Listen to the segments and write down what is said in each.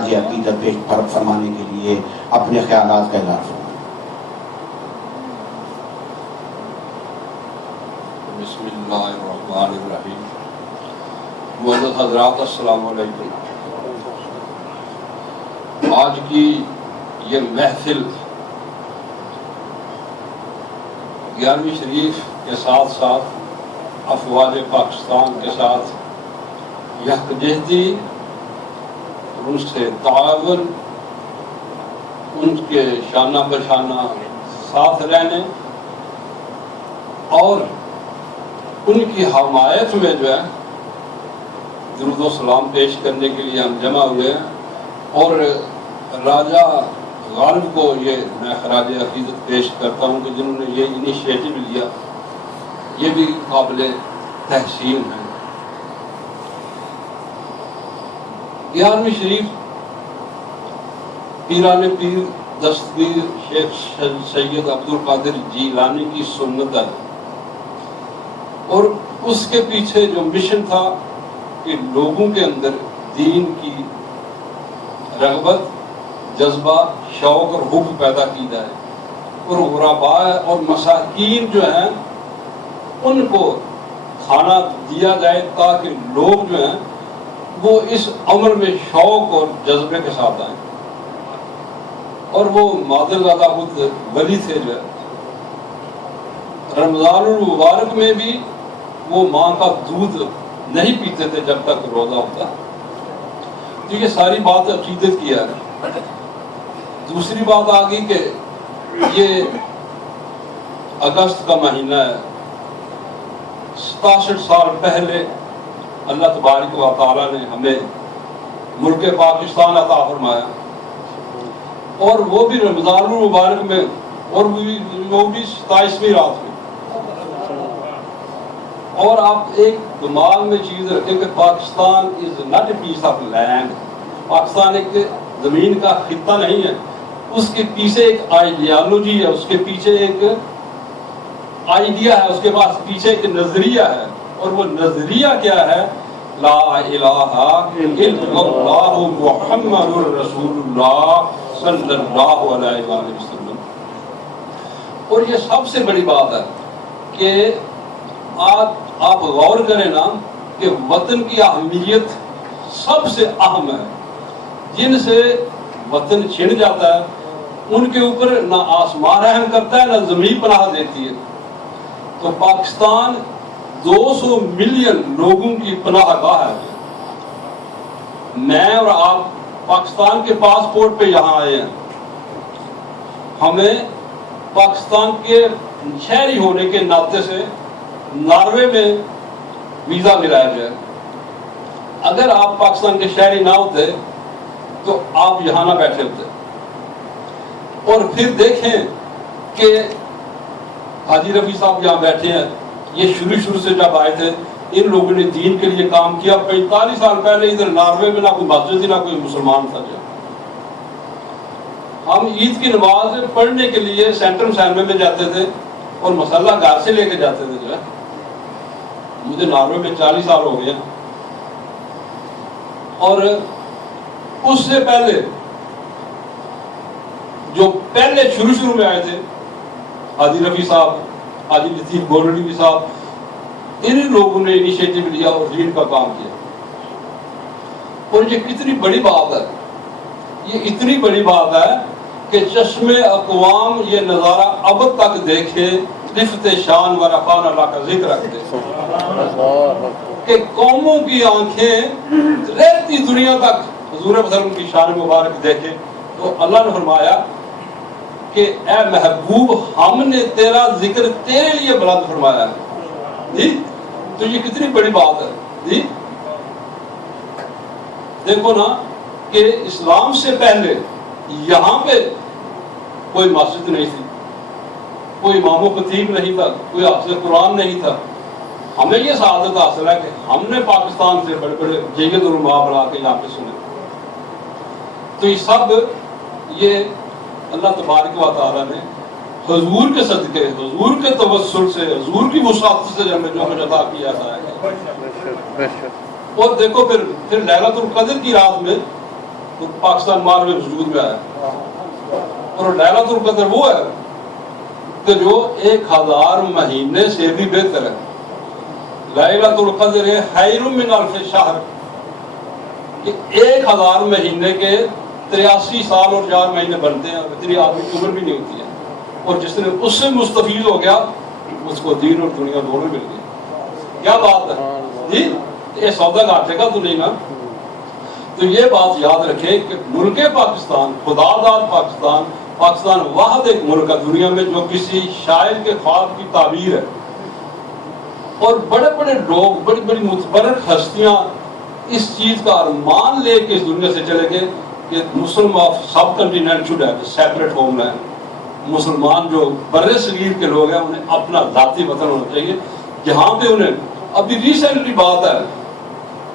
خراج عقیدت پیش فرمانے کے لیے اپنے خیالات کا اظہار فرمائیں۔ بسم اللہ الرحمن الرحیم۔ معزز حضرات السلام علیکم۔ آج کی یہ محفل 11ویں شریف کے ساتھ ساتھ افواج پاکستان کے ساتھ یکجہتی، ان سے تعاون، ان کے شانہ بشانہ ساتھ رہنے اور ان کی حمایت میں جو ہے درود و سلام پیش کرنے کے لیے ہم جمع ہوئے ہیں، اور راجہ غالب کو یہ میں خراج عقیدت پیش کرتا ہوں کہ جنہوں نے یہ انیشیٹو لیا، یہ بھی قابل تحسین ہے۔ 11ویں شریف پیران پیر دستگیر شیخ سید عبدالقادر جیلانی کی سنت ہے، اور اس کے پیچھے جو مشن تھا کہ لوگوں کے اندر دین کی رغبت، جذبہ، شوق اور حب پیدا کی جائے، اور غرباء اور مساکین جو ہیں ان کو کھانا دیا جائے تاکہ لوگ جو ہیں وہ اس عمل میں شوق اور جذبے کے ساتھ آئیں۔ اور وہ مادر زادہ خود ولی تھے جو ہے، رمضان المبارک میں بھی وہ ماں کا دودھ نہیں پیتے تھے جب تک روزہ ہوتا۔ تو یہ ساری بات عقیدت کی ہے۔ دوسری بات آ گئی کہ یہ اگست کا مہینہ ہے، 67 سال پہلے اللہ تبارک و تعالیٰ نے ہمیں ملک پاکستان عطا فرمایا، اور وہ بھی رمضان المبارک میں، اور وہ بھی 27ویں رات میں۔ اور آپ ایک دماغ میں چیز رکھیں کہ Pakistan is not a piece of land, Pakistan ایک زمین کا خطہ نہیں ہے، اس کے پیچھے ایک آئیڈیالوجی ہے، اس کے پیچھے ایک آئیڈیا ہے، اس کے پاس پیچھے ایک نظریہ ہے، اور وہ نظریہ کیا ہے؟ لا الہ الا اللہ محمد رسول اللہ صلی اللہ علیہ وآلہ وسلم۔ اور یہ سب سے بڑی بات ہے کہ آپ غور کریں نا کہ وطن کی اہمیت سب سے اہم ہے۔ جن سے وطن چھن جاتا ہے ان کے اوپر نہ آسمان رحم کرتا ہے نہ زمین پناہ دیتی ہے۔ تو پاکستان 200 ملین لوگوں کی پناہ گاہ ہے۔ میں اور آپ پاکستان کے پاسپورٹ پہ یہاں آئے ہیں، ہمیں پاکستان کے شہری ہونے کے ناطے سے ناروے میں ویزا ملا ہے۔ اگر آپ پاکستان کے شہری نہ ہوتے تو آپ یہاں نہ بیٹھے ہوتے۔ اور پھر دیکھیں کہ حاجی رفیع صاحب یہاں بیٹھے ہیں، یہ شروع سے جب آئے تھے ان لوگوں نے دین کے لیے کام کیا۔ 45 سال پہلے ادھر ناروے میں نہ کوئی مسجد نہ کوئی مسلمان تھا۔ ہم عید کی نماز پڑھنے کے لیے سینٹرل سینمے میں جاتے تھے اور مسلح گھر سے لے کے جاتے تھے۔ جو ہے مجھے ناروے میں 40 سال ہو گئے، اور اس سے پہلے جو پہلے شروع میں آئے تھے حاجی رفیع صاحب، حاجی لطیف گولڈی صاحب، ان لوگوں نے انیشیٹو لیا اور دین کا کام کیا۔ اور یہ کتنی بڑی بات ہے، یہ اتنی بڑی بات ہے کہ چشم اقوام یہ نظارہ اب تک دیکھے، لفت شان و رفعنا اللہ کا ذکر رکھتے کہ قوموں کی آنکھیں رہتی دنیا تک حضور وسلم کی شان مبارک دیکھے۔ تو اللہ نے فرمایا کہ اے محبوب ہم نے تیرا ذکر تیرے لیے بلند فرمایا ہے۔ جی تو یہ کتنی بڑی بات ہے۔ جی دیکھو نا کہ اسلام سے پہلے یہاں پہ کوئی مسجد نہیں تھی، کوئی امام و خطیب نہیں تھا، کوئی حافظ قرآن نہیں تھا۔ ہمیں یہ سعادت حاصل ہے کہ ہم نے پاکستان سے بڑے بڑے جید علماء بلا کے یہاں پہ سنے۔ تو یہ سب یہ اللہ تبارک و تعالیٰ نے حضور کے صدقے، حضور کے توسل سے، حضور کی وسعت سے جو ہمیں عطا کیا ہے۔ اور دیکھو پھر لیلۃ القدر کی رات میں تو پاکستان مار میں وجود میں آیا. اور لیلۃ القدر وہ ہے کہ جو 1000 مہینے سے بھی بہتر ہے. لیلۃ القدر خیر من الف شہر، کہ 1000 مہینے کے 83 سال اور 4 مہینے بنتے ہیں، اتنی آدمی کی عمر بھی نہیں ہوتی ہے. اور جس نے اس سے مستفید ہو گیا اس کو دین اور دنیا دونوں مل گئے. کیا بات ہے جی، یہ سودا گھاٹے کا تو نہیں نا. تو یہ بات یاد رکھے کہ ملک پاکستان، خدا داد پاکستان، پاکستان واحد ایک ملک ہے دنیا میں جو کسی شاعر کے خواب کی تعبیر ہے. اور بڑے بڑے لوگ، بڑی بڑی متبرک ہستیاں اس چیز کا ارمان لے کے اس دنیا سے چلے گئے کہ Muslim of subcontinent should have separate homeland. مسلمان جو بر صغیر کے لوگ ہیں انہیں اپنا ذاتی وطن ہونا چاہیے جہاں پہ انہیں. ابھی ریسنٹلی بات ہے،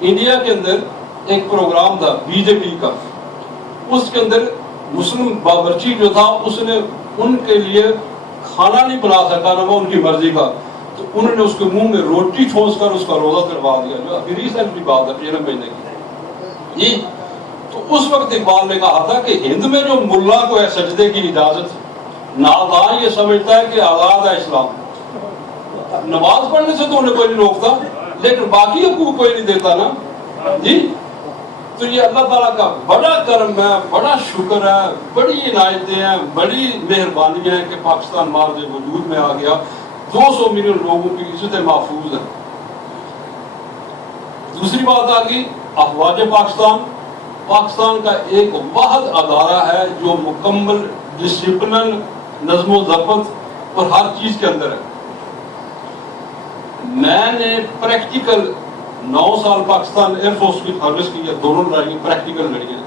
انڈیا کے اندر ایک پروگرام تھا بی جے پی کا، اس کے اندر مسلم باورچی جو تھا اس نے ان کے لیے کھانا نہیں بنا سکا نہ وہ ان کی مرضی کا، تو انہوں نے اس کے منہ میں روٹی ٹھونس کر اس کا روزہ کروا دیا. جو ابھی ریسنٹلی بات ہے 13 مہینے کی جی. تو اس وقت اقبال نے کہا تھا کہ ہند میں جو ملا کو ہے سجدے کی اجازت، نادان یہ سمجھتا ہے کہ آزاد ہے اسلام. نماز پڑھنے سے تو انہیں کوئی نہیں روکتا لیکن باقی حقوق کوئی نہیں دیتا نا جی. تو یہ اللہ تعالیٰ کا بڑا کرم ہے، بڑا شکر ہے، بڑی عنایتیں ہیں، بڑی مہربانی ہے کہ پاکستان مارج وجود میں آ گیا. 200 ملین لوگوں کی عزت محفوظ ہے. دوسری بات آ گئی افواج پاکستان. پاکستان کا ایک واحد ادارہ ہے جو مکمل ڈسپلن، نظم و ضبط اور ہر چیز کے اندر ہے. میں نے پریکٹیکل 9 سال پاکستان ایئر فورس کی سروس کی ہے، دونوں لڑائیاں پریکٹیکل لڑی ہیں.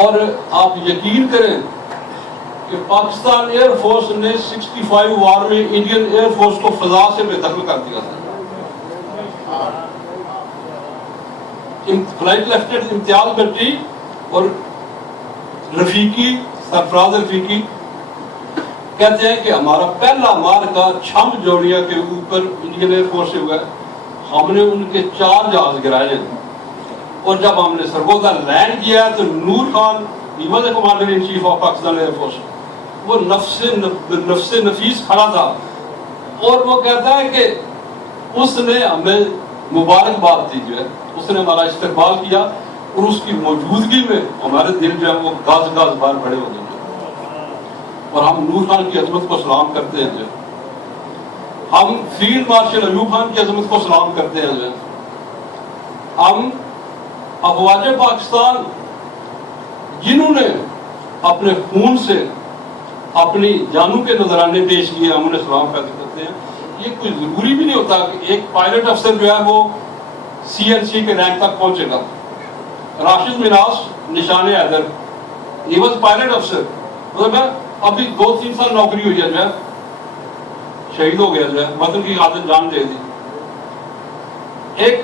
اور آپ یقین کریں کہ پاکستان ایئر فورس نے 65 وار میں انڈین ایئر فورس کو فضا سے بے دخل کر دیا تھا. فلائٹ لیفٹیننٹ امتیاز بٹی اور رفیقی، سرفراز رفیقی کہتے ہیں کہ ہمارا پہلا مار کا چھم جوڑیا کے اوپر انڈین ایئر فورس سے ہوا ہے. ہم نے ان کے 4 جہاز گرائے ہیں. اور جب ہم نے سرگودا لینڈ کیا تو Noor Khan he was the commander in chief of Pakistan air force, وہ نفس نفیس کھڑا تھا اور وہ کہتا ہے کہ اس نے ہمیں مبارکباد دی، جو ہے اس نے ہمارا استقبال کیا اور اس کی موجودگی میں ہمارے دل جو ہے وہ گاز گاز بار بڑے ہو گئے. اور ہم نور خان کی عظمت کو سلام کرتے ہیں. جو ہم فیلڈ مارشل ایوب خان کی عظمت کو سلام کرتے ہیں. جو ہم افواج پاکستان جنہوں نے اپنے خون سے اپنی جانوں کے نذرانے پیش کیے، ہم انہیں سلام پیش کرتے ہیں. یہ کوئی ضروری بھی نہیں ہوتا کہ ایک پائلٹ افسر جو ہے وہ CNC کے رینک تک پہنچے گا. راشد مناس نشان حیدر، ہی واز پائلٹ افسر، مطلب ابھی 2-3 سال نوکری ہوئی ہے، جو ہے شہید ہو گیا، جو ہے وطن کی خاطر جان دے دی. ایک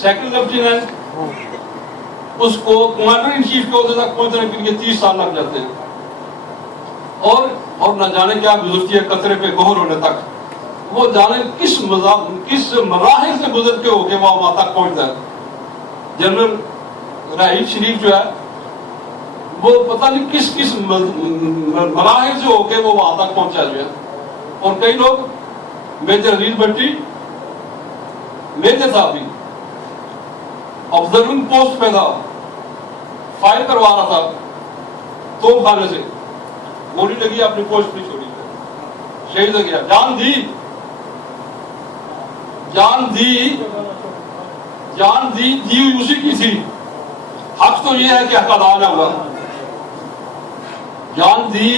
سیکنڈ لیفٹیننٹ اس کو کمانڈر ان چیف کے عہدے تک پہنچنے کے لیے 30 سال لگ جاتے ہیں. اور نہ جانے کیا گزرتی ہے قطرے پہ گوہر ہونے تک. وہ جانے کس مراحل سے گزر کے ہو کے وہ وہاں تک پہنچتا ہے. جنرل راحیل شریف جو ہے وہ پتہ نہیں کس مراحل سے ہو کے وہ وہاں تک پہنچا جو ہے. اور کئی لوگ، میجر عزیز بٹی میجر صاحب بھی آبزرونگ پوسٹ پہ تھا، فائر کروا رہا تھا توپ خانے سے، گولی لگی اپنی پوسٹ پہ چھوڑی، شہید ہو گیا. جان دی اسی کی تھی. حق تو یہ ہے کہ حق ادا نہ ہوا. جان دی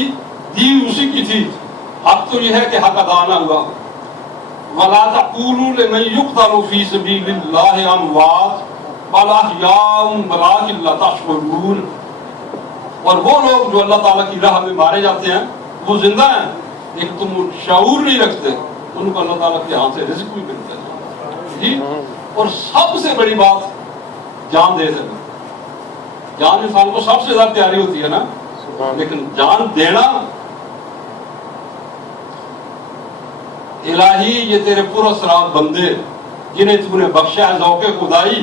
اسی کی تھی، حق تو یہ ہے کہ حق ادا نہ ہوا. وَلَا تَقُولُوا لِمَن يُقْتَلُ فِي سَبِيلِ اللَّهِ أَمْوَاتٌ بَلْ أَحْيَاءٌ وَلَٰكِن لَّا تَشْعُرُونَ. اور وہ لوگ جو اللہ تعالیٰ کی راہ میں مارے جاتے ہیں وہ زندہ ہیں لیکن تم شعور نہیں رکھتے. ان کو اللہ تعالیٰ کے ہاتھ سے رزق بھی ملتا ہے جی. اور سب سے بڑی بات جان دے سکتے. جان انسان کو سب سے زیادہ پیاری ہوتی ہے نا، لیکن جان دینا، الہی یہ تیرے پراسرار بندے جنہیں تو نے بخشا ہے ذوق خدائی،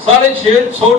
650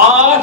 8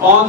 5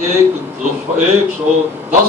110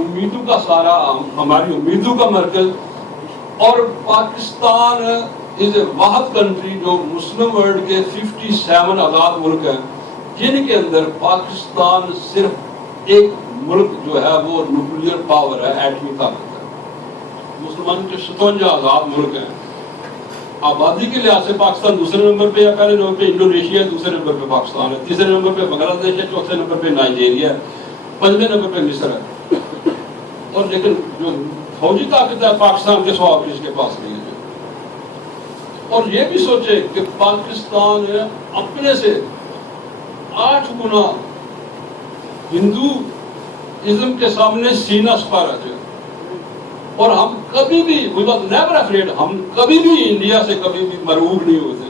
امیدوں کا سارا، ہماری امیدوں کا مرکز. اور پاکستان از اے واحد کنٹری جو مسلم ورلڈ کے 57 آزاد ملک ہیں جن کے اندر پاکستان صرف ایک ملک جو ہے وہ نیوکلیئر پاور ہے، ایٹمی طاقت ہے. مسلمان کے 57 آزاد ملک ہیں. آبادی کے لحاظ سے پاکستان دوسرے نمبر پہ ہے، پہلے نمبر پہ انڈونیشیا ہے، دوسرے نمبر پہ پاکستان ہے، تیسرے نمبر پہ بنگلہ دیش ہے، چوتھے نمبر پہ نائجیریا ہے، پنجویں نمبر پہ مصر ہے. اور لیکن جو فوجی طاقت ہے پاکستان کے سوا اس کے پاس نہیں ہے. اور یہ بھی سوچے کہ پاکستان اپنے سے 8 گنا ہندوازم کے سامنے سینہ سپارا ہے. اور ہم کبھی بھی we was never afraid، ہم کبھی بھی انڈیا سے کبھی بھی مرعوب نہیں ہوتے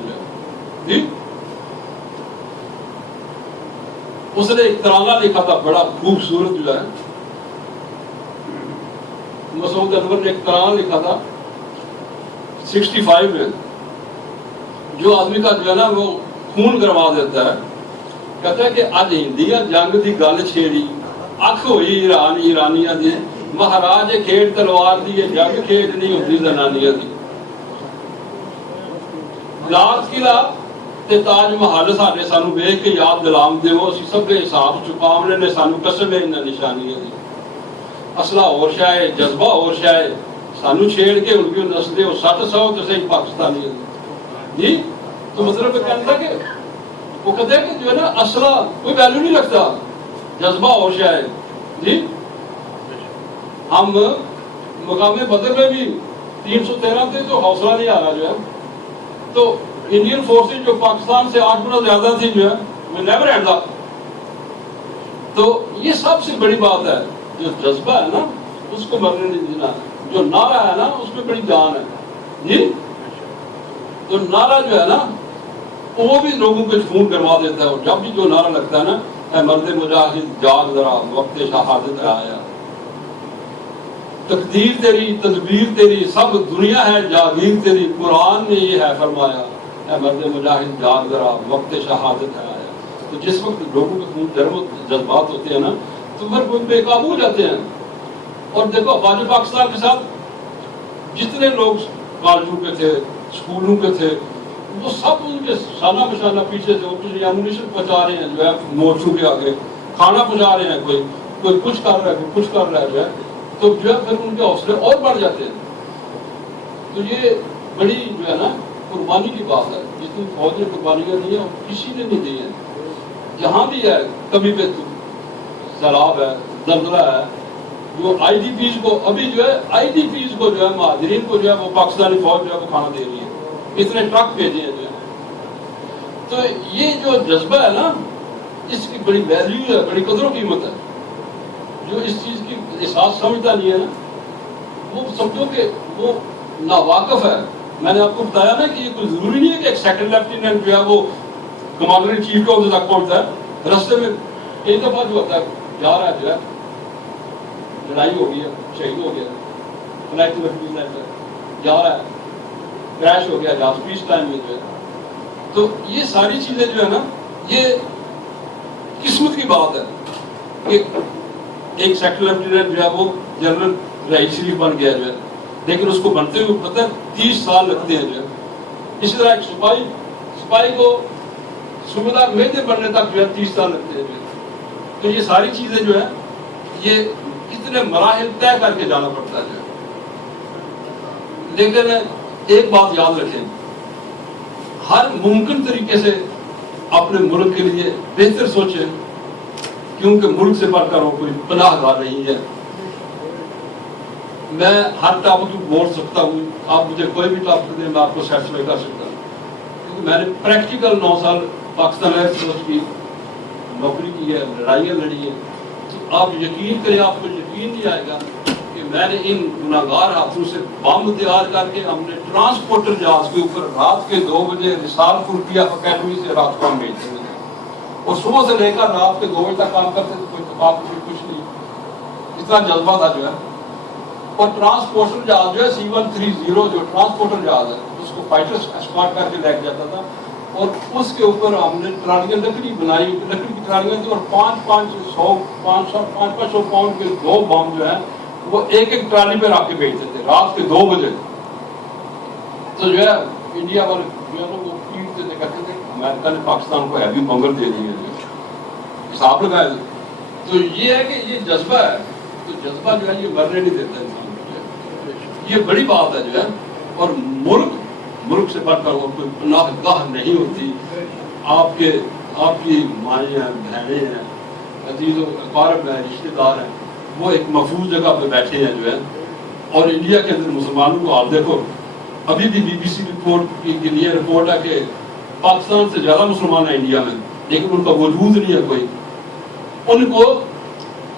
جی. اس نے ایک ترانہ لکھا تھا بڑا خوبصورت جو ہے، مسعود انور نے ایک ترانہ لکھا تھا 65 میں، جو آدمی کا جو ہے نا وہ خون گرما دیتا ہے. کہتا ہے کہ اج ہندیاں جنگ دی گل چھیڑی، اکھ ہوئی ایرانیاں دی، مہاراج کھیڈ تلوار دی، جنگ کھیڈ نہیں ہوتی زنانیاں دی. لال قلعہ تے تاج محل ساڈے سانو ویکھ کے یاد دلاون دیو، اسی سب دے حساب چکاونے نے سانو قسم ہے انہاں نشانیاں دی. اصلہ اور شے ہے، جذبہ اور شے ہے، سانو چھیڑ کے ان کی نسلیں 60 تے صحیح پاکستانی ہے جی. تو مطلب یہ کہتا کہ وہ کہتے ہیں کہ جو ہے نا اصلہ کوئی ویلیو نہیں رکھتا، جذبہ اور شے ہے جی. ہم مقام بدر میں بھی 313 تھے تو حوصلہ نہیں آ رہا جو ہے. تو انڈین فورسز جو پاکستان سے 8 گنا زیادہ تھی جو ہے وہ نیور اینڈ اپ. تو یہ سب سے بڑی بات ہے، جو جذبہ ہے نا اس کو مرنے نہیں دینا، جو نعرہ ہے نا اس میں بڑی جان ہے جی. تو نعرہ جو ہے نا وہ بھی لوگوں کو خون گرما دیتا ہے. اور جب بھی جو نعرہ لگتا ہے نا، اے مرد مجاہد جاگ ذرا وقت شہادت آیا، تقدیر تیری تدبیر تیری سب دنیا ہے جاگیر تیری، قرآن نے یہ ہے فرمایا، اے مرد مجاہد جاگ ذرا وقت شہادت ہے آیا. تو جس وقت لوگوں کے خون گرم جذبات ہوتے ہیں نا تو پھر وہ بے قابو ہو جاتے ہیں. اور دیکھو افواج پاکستان کے ساتھ جتنے لوگ کالجوں کے تھے، اسکولوں کے تھے، وہ سب ان کے شانہ بشانہ پیچھے سے کچھ ایمونیشن پہنچا رہے ہیں جو ہے مورچوں کے آگے، کھانا پہنچا رہے ہیں، کوئی کچھ کر رہا ہے، کوئی کچھ کر رہا ہے جو ہے. تو جو ہے پھر ان کے حوصلے اور بڑھ جاتے ہیں. تو یہ بڑی جو ہے نا قربانی کی بات ہے. جتنی فوج نے قربانیاں دی ہیں کسی نے نہیں دی ہیں. جہاں بھی ہے کبھی پہ سیلاب ہے، زلزلہ ہے، جو آئی ڈی پیز کو ابھی جو ہے آئی ڈی پیز کو جو ہے مہاجرین کو جو ہے وہ پاکستانی فوج جو ہے وہ کھانا دے رہی ہے، اتنے ٹرک بھیجے ہیں جو ہے. تو یہ جو جذبہ ہے نا اس کی بڑی ویلیو ہے، بڑی قدر و قیمت ہے. جو اس چیز کی احساس سمجھتا نہیں ہے نا وہ سمجھو کہ وہ ناواقف ہے. میں نے آپ کو بتایا نا کہ یہ کوئی ضروری نہیں ہے کہ ایک سیکنڈ لیفٹیننٹ جو ہے وہ کمانڈر ان چیف کے عہدے تک پہنچتا ہے. رستے میں ایک دفعہ جو ہوتا ہے جا رہا ہے جو ہے لڑائی ہو گئی ہے، شہید ہو گیا، فلائٹ جا رہا ہے، کریش ہو گیا جہاز پیس ٹائم میں جو ہے. تو یہ ساری چیزیں جو ہے نا یہ قسمت کی بات ہے کہ ایک سیکٹر لیفٹیننٹ جو ہے وہ جنرل رئیس شریف بن گیا جو ہے، لیکن اس کو بنتے ہوئے پتہ 30 سال لگتے ہیں جو ہے. اسی طرح ایک سپاہی کو صوبیدار میجر بننے تک جو ہے 30 سال لگتے ہیں جو ہے. تو یہ ساری چیزیں جو ہے یہ کتنے مراحل طے کر کے جانا پڑتا ہے جو ہے. لیکن ایک بات یاد رکھیں، ہر ممکن طریقے سے اپنے ملک کے لیے بہتر سوچیں، کیونکہ ملک سے بڑھ کر وہ کوئی پناہ گاہ نہیں ہے. میں ہر ٹاپک کو بول سکتا ہوں، آپ مجھے کوئی بھی ٹاپک دیں میں آپ کو سیٹسفائی کر سکتا ہوں، کیونکہ میں نے پریکٹیکل 9 سال پاکستان ایئر فورس کی نوکری کی ہے، لڑائیاں لڑی ہیں. تو آپ یقین کریں، آپ کو یقین نہیں آئے گا کہ میں نے ان گناہگار ہاتھوں سے بم تیار کر کے ہم نے ٹرانسپورٹر جہاز کے اوپر رات کے 2 بجے رسال فورٹیا اکیڈمی سے رات کو ہم بھیجتے ہیں، اور صبح سے لے کر رات کے 2 بجے تک کام کرتے تھے. کوئی اتفاق کچھ نہیں، اتنا جذبہ تھا جو ہے. اور ٹرانسپورٹر جہاز جو ہے C-130 جو ٹرانسپورٹر جہاز ہے اس کو فائٹر اسکواڈ کر کے لے کے جاتا تھا. اور اس کے اوپر ہم نے ٹرالیاں لکڑی بنائی، لکڑی کی ٹرالیاں تھی، اور 500 پاؤنڈ کے 2 بم جو ہیں وہ ایک ٹرالی پہ رکھ کے بیچتے تھے رات کے 2 بجے. تو جو ہے انڈیا والے جو ہے وہ پیٹتے تھے، کہتے تھے امریکہ نے پاکستان کو ہیوی بمبر دے دیے، حساب لگایا. تو یہ ہے کہ یہ جذبہ ہے، تو جذبہ جو ہے یہ مرنے نہیں دیتا انسان کو، یہ بڑی بات ہے جو ہے. اور ملک سے بڑھ کر وہ کوئی پناہ گاہ نہیں ہوتی. آپ کی مائیں ہیں، بہنیں ہیں، عزیز و اقارب ہیں، رشتے دار ہیں، وہ ایک محفوظ جگہ پہ بیٹھے ہیں جو ہے. اور انڈیا کے اندر مسلمانوں کو آپ دیکھو، ابھی بھی BBC رپورٹ کے لیے رپورٹ ہے کہ پاکستان سے زیادہ مسلمان ہیں انڈیا میں، لیکن ان کا وجود نہیں ہے کوئی. ان کو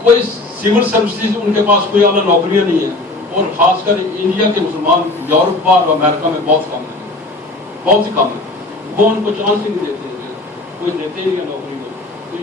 کوئی سول سروسز، ان کے پاس کوئی اعلیٰ نوکریاں نہیں ہیں. اور خاص کر انڈیا کے مسلمان یورپ اور امریکہ میں بہت کم ہیں، بہت ہی کم ہیں. وہ ان کو چانس ہی نہیں دیتے، کوئی دیتے ہی نہیں نوکری.